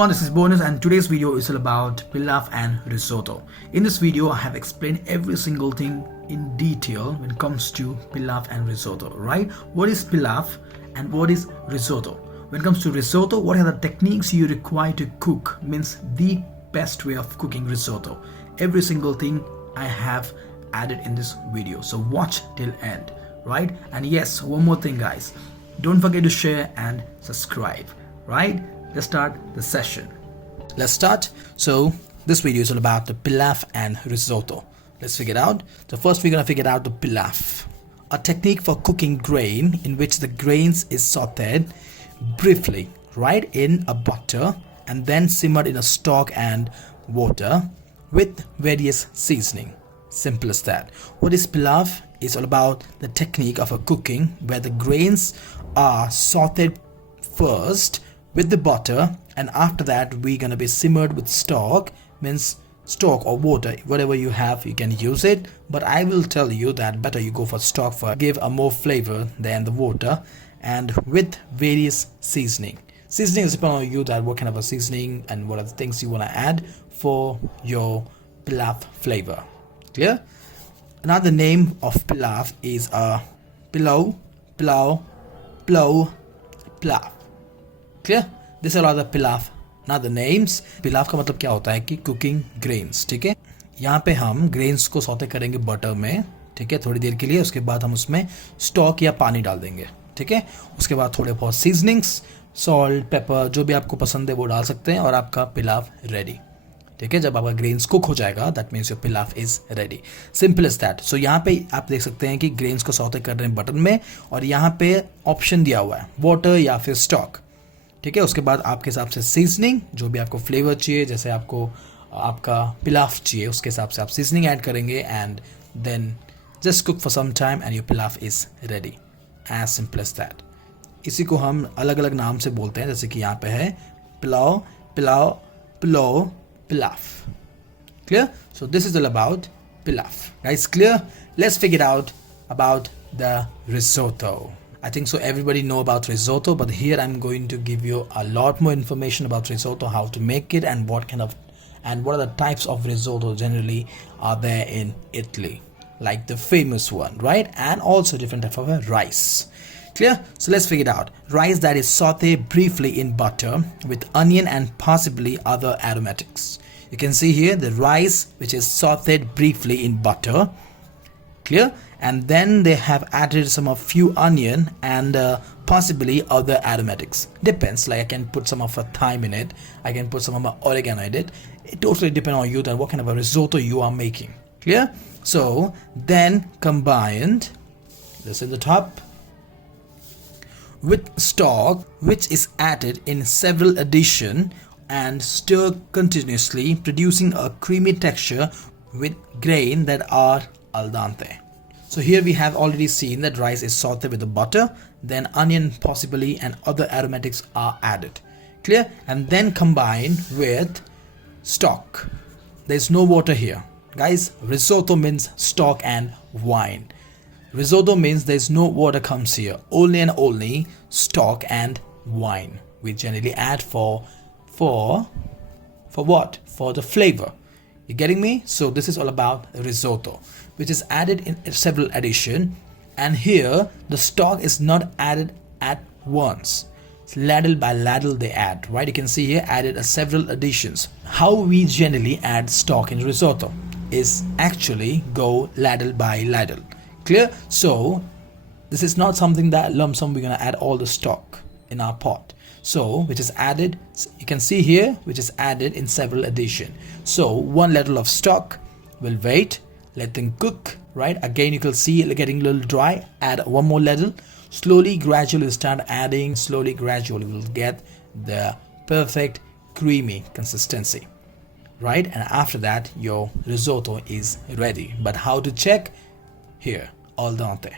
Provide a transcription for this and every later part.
everyone, this is Bonus and today's video is all about Pilaf and Risotto. In this video I have explained every single thing in detail when it comes to Pilaf and Risotto, right? What is Pilaf and what is Risotto? When it comes to Risotto, what are the techniques you require to cook, means the best way of cooking risotto. Every single thing I have added in this video, so watch till end, right? And yes, one more thing guys, don't forget to share and subscribe, right? Let's start the session. Let's start. So this video is all about the Pilaf and Risotto. Let's figure it out. So first we're gonna figure out the Pilaf, a technique for cooking grain in which the grains is sauteed briefly, right, in a butter and then simmered in a stock and water with various seasoning. Simple as that. What is Pilaf? It's all about the technique of a cooking where the grains are sauteed first with the butter, and after that we're gonna be simmered with stock, means stock or water, whatever you have you can use it, but I will tell you that better you go for stock for give a more flavor than the water, and with various seasoning. Seasoning is depending on you, that what kind of a seasoning and what are the things you want to add for your Pilaf flavor. Clear? Another name of Pilaf is Pilaf. Clear? These are all the Pilaf. Another names. Pilaf का मतलब क्या होता है कि cooking grains, ठीक है? यहाँ पे हम grains को सौते करेंगे बटर में, ठीक है, थोड़ी देर के लिए. उसके बाद हम उसमें stock या पानी डाल देंगे, ठीक है. उसके बाद थोड़े बहुत seasonings, salt, pepper, जो भी आपको पसंद है वो डाल सकते हैं और आपका पिलाफ रेडी, ठीक है. जब आपका ग्रेन्स कुक हो जाएगा, that means your pilaf is ready. Simple is that. So यहाँ पे आप देख सकते हैं कि ग्रेन्स को सौते कर रहे हैं बटर में, और यहाँ पे ऑप्शन दिया हुआ है वाटर या फिर स्टॉक, ठीक है. उसके बाद आपके हिसाब से सीजनिंग, जो भी आपको फ्लेवर चाहिए, जैसे आपको आपका पिलाफ चाहिए उसके हिसाब से आप सीजनिंग ऐड करेंगे, and then just cook for some time and your pilaf is ready. As simple as that. इसी को हम अलग अलग नाम से बोलते हैं, जैसे कि यहाँ पे है pulao, pulao, pulao, Pilaf. Clear? So this is all about Pilaf. Guys, clear? Let's figure out about the risotto. I think so everybody know about risotto, but here I'm going to give you a lot more information about risotto, how to make it, and what are the types of risotto generally are there in Italy, like the famous one, right? And also different type of rice. Clear? So let's figure it out. Rice that is sauteed briefly in butter with onion and possibly other aromatics. You can see here the rice which is sauteed briefly in butter. Clear? And then they have added some of few onion and possibly other aromatics. Depends, like I can put some of a thyme in it, I can put some of my oregano in it. It totally depends on you that what kind of a risotto you are making. Clear? So then combined this in the top with stock which is added in several addition and stir continuously, producing a creamy texture with grain that are al dente. So here we have already seen that rice is sauteed with the butter, then onion possibly and other aromatics are added. Clear? And then combined with stock. There is no water here. Guys, risotto means stock and wine. Risotto means there is no water comes here, only and only stock and wine. We generally add for what? For the flavor. You getting me? So this is all about risotto, which is added in several addition, and here the stock is not added at once. It's ladle by ladle they add, right? You can see here added several additions. How we generally add stock in risotto is actually go ladle by ladle. Clear? So this is not something that lump sum we're going to add all the stock in our pot. So which is added, you can see here, which is added in several addition. So one ladle of stock will wait, let them cook, right? Again you can see it getting a little dry, add one more ladle, slowly gradually start adding, slowly gradually we'll get the perfect creamy consistency, right? And after that your risotto is ready. But how to check? Here, al dente.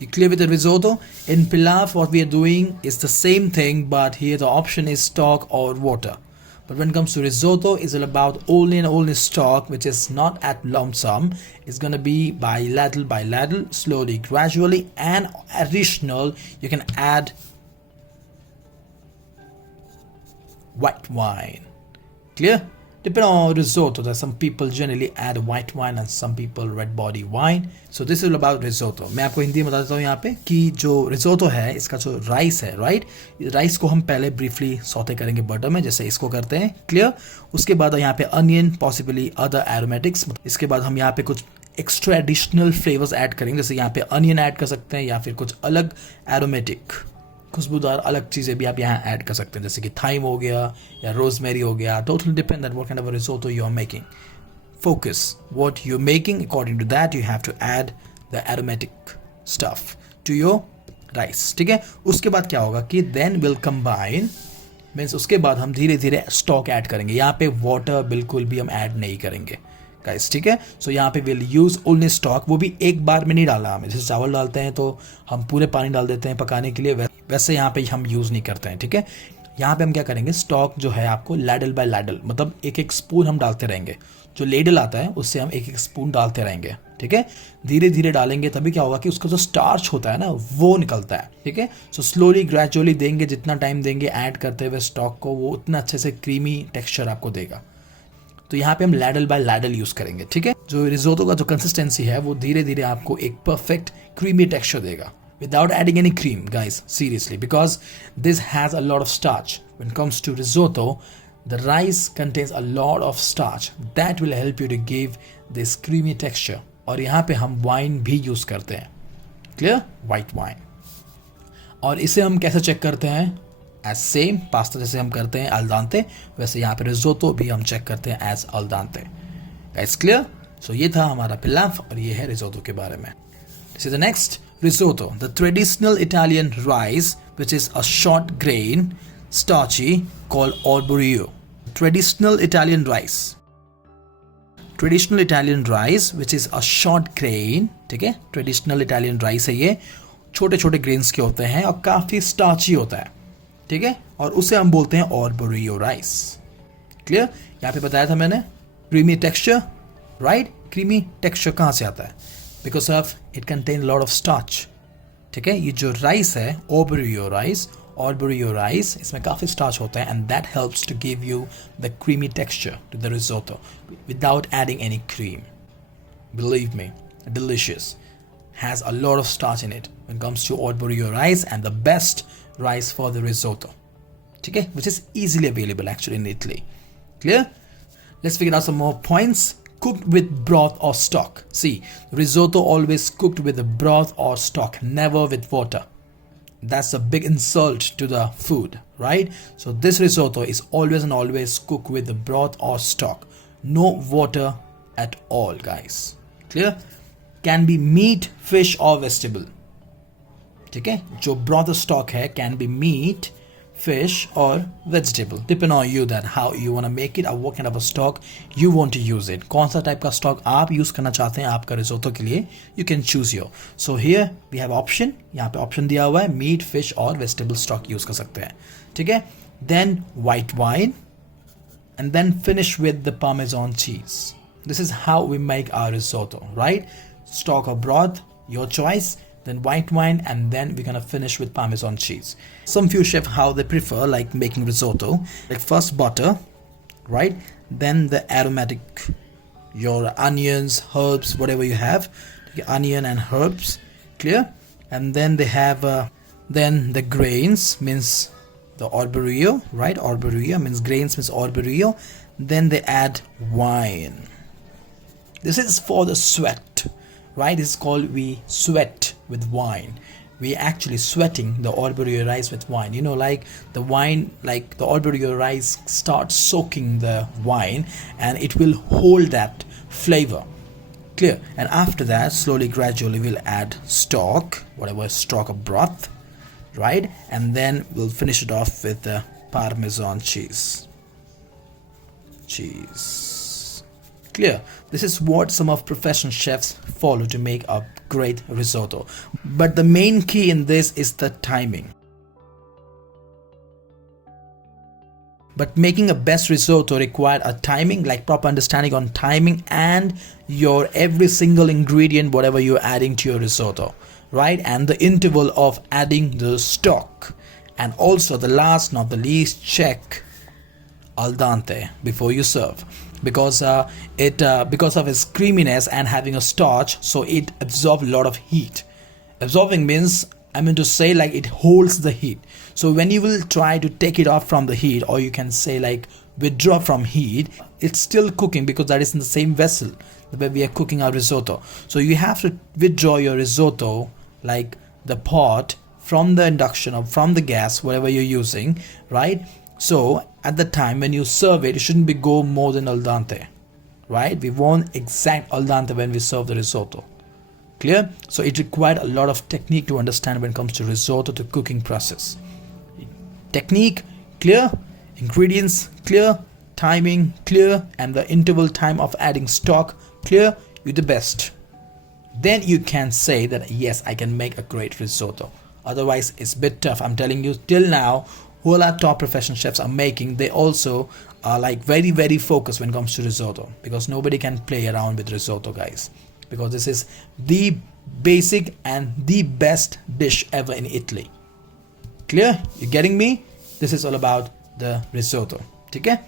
You clear with the risotto? In Pilaf what we are doing is the same thing, but here the option is stock or water. But when it comes to risotto, it's all about only and only stock, which is not at lump sum. It's going to be by ladle, slowly, gradually, and additional you can add white wine. Clear? Depending on risotto, that some people generally add white wine and some people red body wine. So this is all about risotto. मैं आपको हिंदी में बता देता हूँ यहाँ पे कि जो risotto है, इसका जो राइस है, राइट, राइस को हम पहले ब्रीफली सौते करेंगे बटर में, जैसे इसको करते हैं. क्लियर? उसके बाद यहाँ पे अनियन, पॉसिबली अदर एरोमेटिक्स. इसके बाद हम यहाँ पे कुछ एक्स्ट्रा एडिशनल फ्लेवर्स ऐड करेंगे, जैसे यहाँ पे अनियन ऐड कर सकते हैं या फिर कुछ अलग एरोमेटिक खुशबूदार अलग चीज़ें भी आप यहाँ ऐड कर सकते हैं, जैसे कि थाइम हो गया या रोजमेरी हो गया. Totally depend that what kind of risotto you are making. Focus what you're making. According to that you have to add the aromatic stuff to your rice. ठीक है? उसके बाद क्या होगा कि then we'll combine, मीन्स उसके बाद हम धीरे धीरे स्टॉक ऐड करेंगे. यहाँ पे वाटर बिल्कुल भी हम ऐड नहीं करेंगे गाइस. ठीक है? सो यहाँ पे विल यूज ओनली स्टॉक. वो भी एक बार में नहीं डालना हमें. जैसे चावल डालते हैं तो हम पूरे पानी डाल देते हैं पकाने के लिए, वैसे यहाँ पे हम यूज़ नहीं करते हैं. ठीक है? यहाँ पे हम क्या करेंगे, स्टॉक जो है आपको लैडल बाय लैडल, मतलब एक एक स्पून हम डालते रहेंगे. जो लेडल आता है उससे हम एक एक स्पून डालते रहेंगे. ठीक है? धीरे धीरे डालेंगे, तभी क्या होगा कि उसका जो स्टार्च होता है ना वो निकलता है. ठीक है? सो स्लोली ग्रेजुअली देंगे, जितना टाइम देंगे ऐड करते हुए स्टॉक को, वो उतना अच्छे से क्रीमी टेक्सचर आपको देगा. तो यहाँ पे हम लैडल बाय लैडल यूज करेंगे. ठीक है? जो रिजोटो का जो कंसिस्टेंसी है वो धीरे धीरे आपको एक परफेक्ट क्रीमी टेक्सचर देगा without adding any cream, guys, seriously, because this has a lot of starch. When it comes to risotto, the rice contains a lot of starch that will help you to give this creamy texture. और यहाँ पे हम wine भी use करते हैं. Clear? White wine. और इसे हम कैसे चेक करते हैं? एज सेम पास्ता जैसे हम करते हैं al dente, वैसे यहाँ पे रिजोटो भी हम चेक करते हैं as al dente. Guys, clear? So ये था हमारा पिलाफ और ये है रिजोटो के बारे में. This is the next risotto, the traditional Italian rice, which is a short grain, starchy, called arborio. Traditional Italian rice. Traditional Italian rice, which is a short grain. ठीक है? Traditional Italian rice है ये, छोटे छोटे grains के होते हैं और काफ़ी स्टार्ची होता है. ठीक है? और उसे हम बोलते हैं arborio rice. क्लियर? यहाँ पे बताया था मैंने creamy texture, right? Creamy texture कहाँ से आता है? Because of it contain lot of starch. ठीक है? ये जो राइस है arborio rice, इसमें काफ़ी स्टार्च होता है, and that helps to give you the creamy texture to the risotto without adding any cream. Believe me, delicious. Has a lot of starch in it when it comes to arborio rice, and the best rice for the risotto. ठीक है? Which is easily available actually in Italy. Clear? Let's figure out some more points. Cooked with broth or stock. See, risotto always cooked with the broth or stock, never with water. That's a big insult to the food, right? So this risotto is always and always cooked with the broth or stock. No water at all, guys. Clear? Can be meat, fish or vegetable. ठीक है? जो broth or stock है can be meat, fish or vegetable, depend on you that how you want to make it or what kind of a stock you want to use it. कौन सा type का stock आप use करना चाहते हैं आपका risotto के लिए, you can choose your. So here we have option, यहाँ पे ऑप्शन दिया हुआ है, मीट, फिश और वेजिटेबल स्टॉक यूज कर सकते हैं. ठीक है? Then white wine and then finish with the Parmesan cheese. This is how we make our risotto, right? Stock or broth, your choice. Then white wine, and then we're gonna finish with Parmesan cheese. Some few chefs how they prefer like making risotto, like first butter, right? Then the aromatic, your onions, herbs, whatever you have, onion and herbs, clear? And then they have then the grains, means the arborio, right? Arborio means grains, means arborio. Then they add wine. This is for the sweat, right? It's called we sweat with wine. We actually sweating the arborio rice with wine. You know, like the wine, like the arborio rice starts soaking the wine and it will hold that flavor. Clear? And after that, slowly, gradually, we'll add stock, whatever stock of broth, right? And then we'll finish it off with the Parmesan cheese. Clear? This is what some of professional chefs follow to make a great risotto. But the main key in this is the timing. But making a best risotto required a timing, like proper understanding on timing and your every single ingredient, whatever you're adding to your risotto, right? And the interval of adding the stock. And also the last, not the least, check al dente before you serve, because because of its creaminess and having a starch, so it absorbs a lot of heat. Absorbing means, I mean to say, like it holds the heat. So when you will try to take it off from the heat, or you can say like withdraw from heat, it's still cooking because that is in the same vessel where we are cooking our risotto. So you have to withdraw your risotto, like the pot, from the induction or from the gas, whatever you're using, right? So at the time when you serve it, it shouldn't be go more than al dente, right? We want exact al dente when we serve the risotto. Clear? So it required a lot of technique to understand when it comes to risotto to cooking process. Technique clear, ingredients clear, timing clear, and the interval time of adding stock clear, you're the best. Then you can say that yes, I can make a great risotto. Otherwise it's a bit tough. I'm telling you, till now all our top professional chefs are making, they also are like very, very focused when it comes to risotto, because nobody can play around with risotto, guys, because this is the basic and the best dish ever in Italy. Clear? You getting me? This is all about the risotto. ठीक है?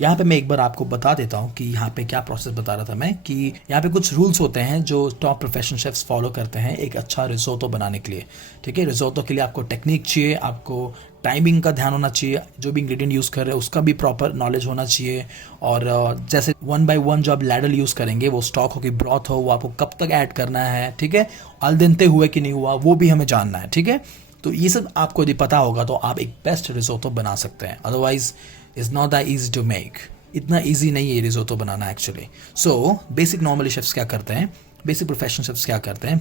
यहाँ पे मैं एक बार आपको बता देता हूँ कि यहाँ पे क्या प्रोसेस बता रहा था मैं, कि यहाँ पे कुछ रूल्स होते हैं जो टॉप प्रोफेशनल शेफ्स फॉलो करते हैं एक अच्छा रिसोटो बनाने के लिए. ठीक है? रिसोटो के लिए आपको टेक्निक चाहिए, आपको टाइमिंग का ध्यान होना चाहिए, जो भी इंग्रेडिएंट यूज़ कर रहे हैं उसका भी प्रॉपर नॉलेज होना चाहिए, और जैसे 1 बाय 1 जो आप लैडल यूज़ करेंगे, वो स्टॉक हो कि ब्रॉथ हो, वो आपको कब तक ऐड करना है. ठीक है? अल देंते हुए कि नहीं हुआ, वो भी हमें जानना है. ठीक है? तो ये सब आपको यदि पता होगा तो आप एक बेस्ट रिसोटो बना सकते हैं. Otherwise it's not that easy to make. इतना इजी नहीं है रिसोटो बनाना actually. So basic normally chefs क्या करते हैं, बेसिक प्रोफेशनल शेफ्स क्या करते हैं,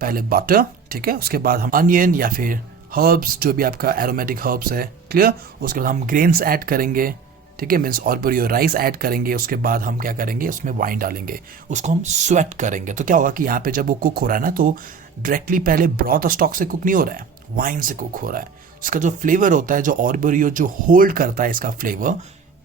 पहले बटर, ठीक है, उसके बाद हम अनियन या फिर हर्ब्स, जो भी आपका एरोमेटिक हर्ब्स है, क्लियर, उसके बाद हम ग्रेन्स ऐड करेंगे. ठीक है, मीन्स ऑर्बोरियो राइस ऐड करेंगे. उसके बाद हम क्या करेंगे, उसमें वाइन डालेंगे, उसको हम स्वेट करेंगे. तो क्या होगा कि यहाँ पे जब वो कुक हो रहा है ना, तो डायरेक्टली पहले ब्रॉथ और स्टॉक से कुक नहीं हो रहा है, वाइन से कुक हो रहा है. उसका जो फ्लेवर होता है, जो ऑर्बोरियो जो होल्ड करता है इसका फ्लेवर,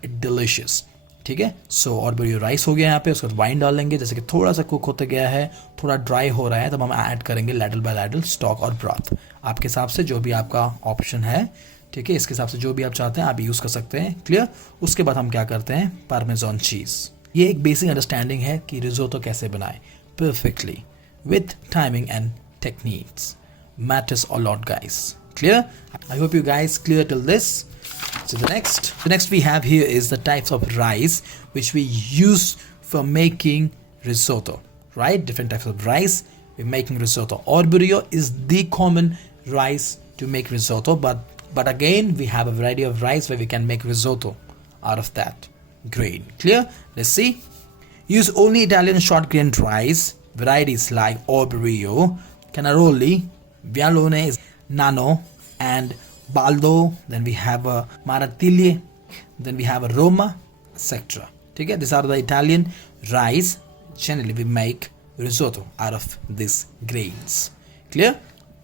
इट डिलिशियस. ठीक है? सो ऑर्बोरियो राइस हो गया यहाँ पे, उसके बाद वाइन डालेंगे. जैसे कि थोड़ा सा कुक होते गया है, थोड़ा ड्राई हो रहा है, तब हम ऐड करेंगे लैडल बाय लैडल स्टॉक और ब्रॉथ. आपके हिसाब से जो भी आपका ऑप्शन है, ठीक है, इसके हिसाब से जो भी आप चाहते हैं आप यूज़ कर सकते हैं. क्लियर? उसके बाद हम क्या करते हैं, पार्मेजान चीज़. ये एक बेसिक अंडरस्टैंडिंग है कि रिसोटो कैसे बनाए perfectly with timing and techniques. Matters a lot guys. Clear? I hope you guys clear till this. So the next we have here is the types of rice which we use for making risotto, right? Different types of rice we're making risotto. Arborio is the common rice to make risotto, but again we have a variety of rice where we can make risotto out of that grain. Clear? Let's see. Use only Italian short grain rice. Varieties like Arborio, Cannaroli, Vialone, Nano and Baldo. Then we have a Maratilie, then we have a Roma, etc. Okay, these are the Italian rice. Generally we make risotto out of these grains. Clear?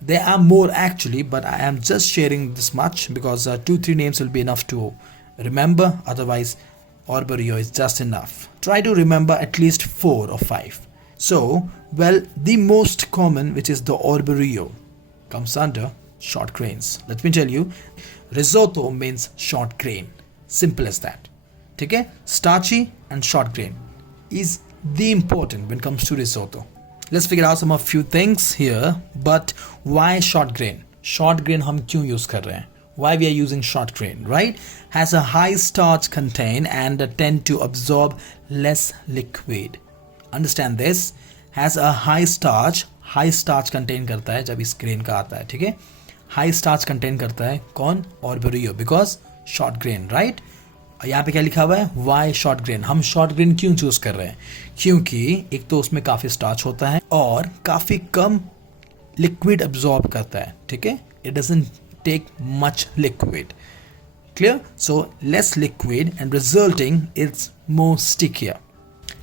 There are more actually, but I am just sharing this much because 2-3 names will be enough to remember. Otherwise Arborio is just enough. Try to remember at least 4 or 5. So, well, the most common, which is the Arborio, comes under short grains. Let me tell you, risotto means short grain. Simple as that. Okay? Starchy and short grain is the important when it comes to risotto. Let's figure out some of few things here. But why short grain? Short grain हम क्यों use कर रहे हैं? Why we are using short grain, right? Has a high starch content and tend to absorb less liquid. Understand this? Has a high starch contain करता है जब इस grain का आता है. ठीक है? हाई स्टार्च कंटेन करता है कौन? ऑर्बोरियो, बिकॉज शॉर्ट ग्रेन, राइट? यहाँ पे क्या लिखा हुआ है? Y short grain. हम शॉर्ट ग्रेन क्यों चूज कर रहे हैं? क्योंकि एक तो उसमें काफ़ी स्टार्च होता है और काफ़ी कम लिक्विड अब्जॉर्ब करता है. ठीक है? It doesn't take much liquid. Clear? So less liquid and resulting it's more stickier,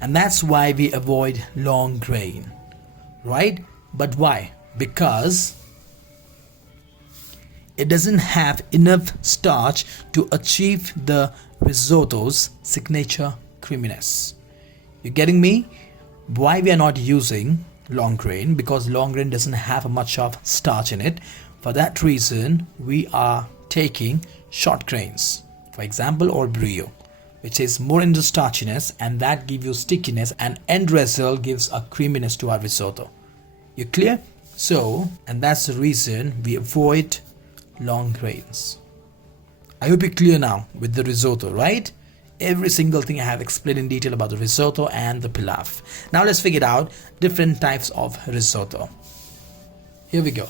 and that's why we avoid long grain, right? But why? Because it doesn't have enough starch to achieve the risotto's signature creaminess. You getting me? Why we are not using long grain? Because long grain doesn't have much of starch in it. For that reason, we are taking short grains. for example, or brio, which is more into starchiness, and that gives you stickiness, and end result gives a creaminess to our risotto. You clear? So, and that's the reason we avoid long grains. I hope you're clear now with the risotto, right? Every single thing I have explained in detail about the risotto and the pilaf. Now let's figure out different types of risotto. Here we go.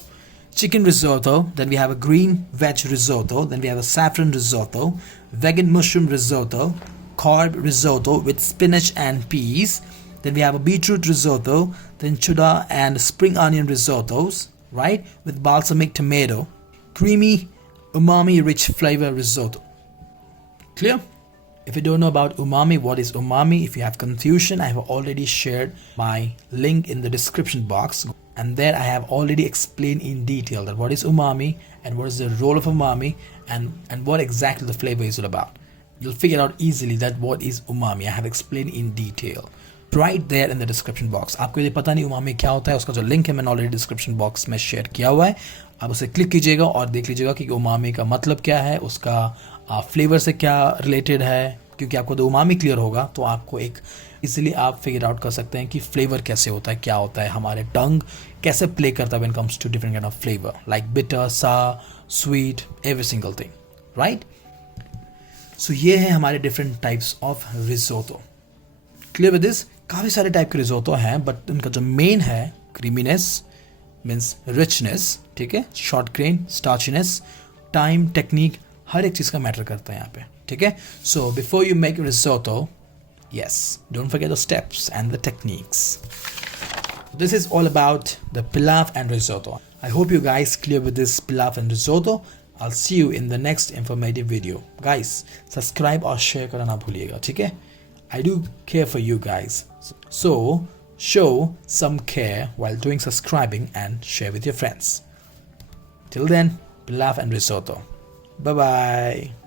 Chicken risotto, then we have a green veg risotto, then we have a saffron risotto, vegan mushroom risotto, carb risotto with spinach and peas, then we have a beetroot risotto, then cheddar and spring onion risottos, right, with balsamic tomato, creamy, umami rich flavor risotto. Clear? If you don't know about umami, what is umami? If you have confusion, I have already shared my link in the description box, and there I have already explained in detail that what is umami and what is the role of umami and what exactly the flavor is all about. You'll figure out easily that what is umami. I have explained in detail right there in the description box. आपको ये पता नहीं umami क्या होता है, उसका जो link है मैंने ऑलरेडी डिस्क्रिप्शन बॉक्स में शेयर किया हुआ है. आप उसे क्लिक कीजिएगा और देख लीजिएगा कि umami का मतलब क्या है, उसका फ्लेवर से क्या रिलेटेड है. क्योंकि आपको तो umami क्लियर होगा तो आपको एक इजीली आप फिगर आउट कर सकते हैं कि फ्लेवर कैसे होता है, क्या होता है, हमारे टंग कैसे प्ले करता है when comes to different kind of flavour like bitter, sour, sweet, every single thing, right. So ये है हमारे different types of risotto. Clear with this? काफ़ी सारे टाइप के रिजोटो हैं, बट उनका जो मेन है क्रीमीनेस मीन्स रिचनेस, ठीक है, शॉर्ट ग्रेन, स्टार्चीनेस, टाइम, टेक्निक, हर एक चीज़ का मैटर करता है यहाँ पे, ठीक है. So before you make risotto, yes, don't forget the steps and the techniques. This is all about the pilaf and risotto. I hope you guys clear with this pilaf and risotto. I'll see you in the next informative video. Guys, subscribe और share करना ना भूलिएगा, ठीक है? I do care for you guys. So, show some care while doing subscribing and share with your friends. Till then, pilaf and risotto. Bye-bye.